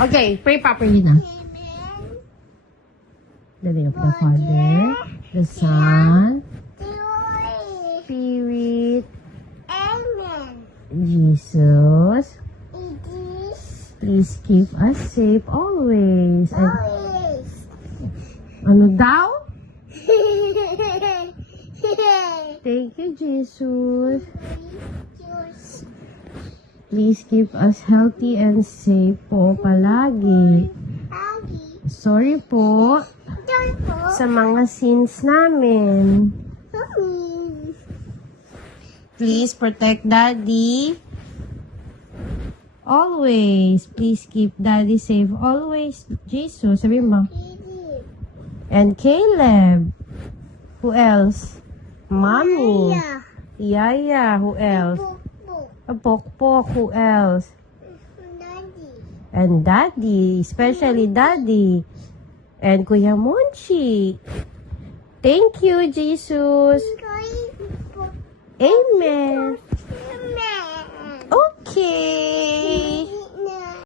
Okay, pray properly na. The name of the Father, the Son, Spirit, Amen. Jesus. It is Please keep us safe always. And, always. ano daw? Thank you, Jesus. Please keep us healthy and safe po palagi. Sorry po sa mga sins namin. Please protect Daddy. Always. Please keep Daddy safe always. Jesus, sabi mo. And Caleb. Who else? Mommy. Yaya. Who else? Pokpok. Who else? And Daddy. Especially Daddy. And Kuya Monchi. Thank you, Jesus. Amen.